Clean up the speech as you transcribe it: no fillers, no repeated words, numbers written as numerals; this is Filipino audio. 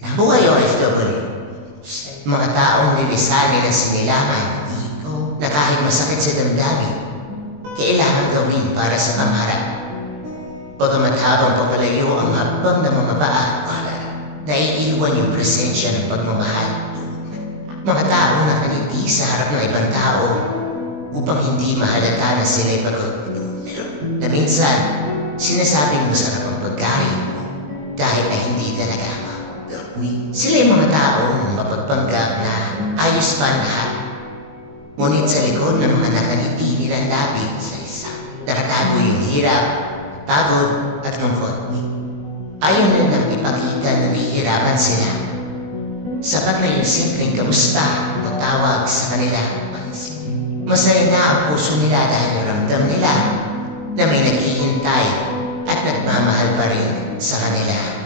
Nabuhay OFW. Mga taong nilisanin na sinilaman na kahit masakit sa damdamin, kailangan gawin para sa pamaharap. Bagamat habang papalayo ang hakbang ng mga paa, naiiwan yung presensya ng pagmamahal. Mga taong nakaliti sa harap ng ibang tao upang hindi mahalata na sila'y pagod. Na minsan, sinasabing masarap ang pagkain dahil ay hindi talaga gawin. Sila'y mga taong mapagpanggap na ayos pa ang lahat. Ngunit sa likod ng mga nakaliti nilang labi sa isa, nakatago yung hirap, pagod at lungkot. Ayaw nilang ipakita na nahihirapan sila. Sapat na yung simpleng kamusta o tawag sa kanila. Masaya na ang puso nila dahil ramdam nila na may naghihintay at nagmamahal pa rin sa kanila.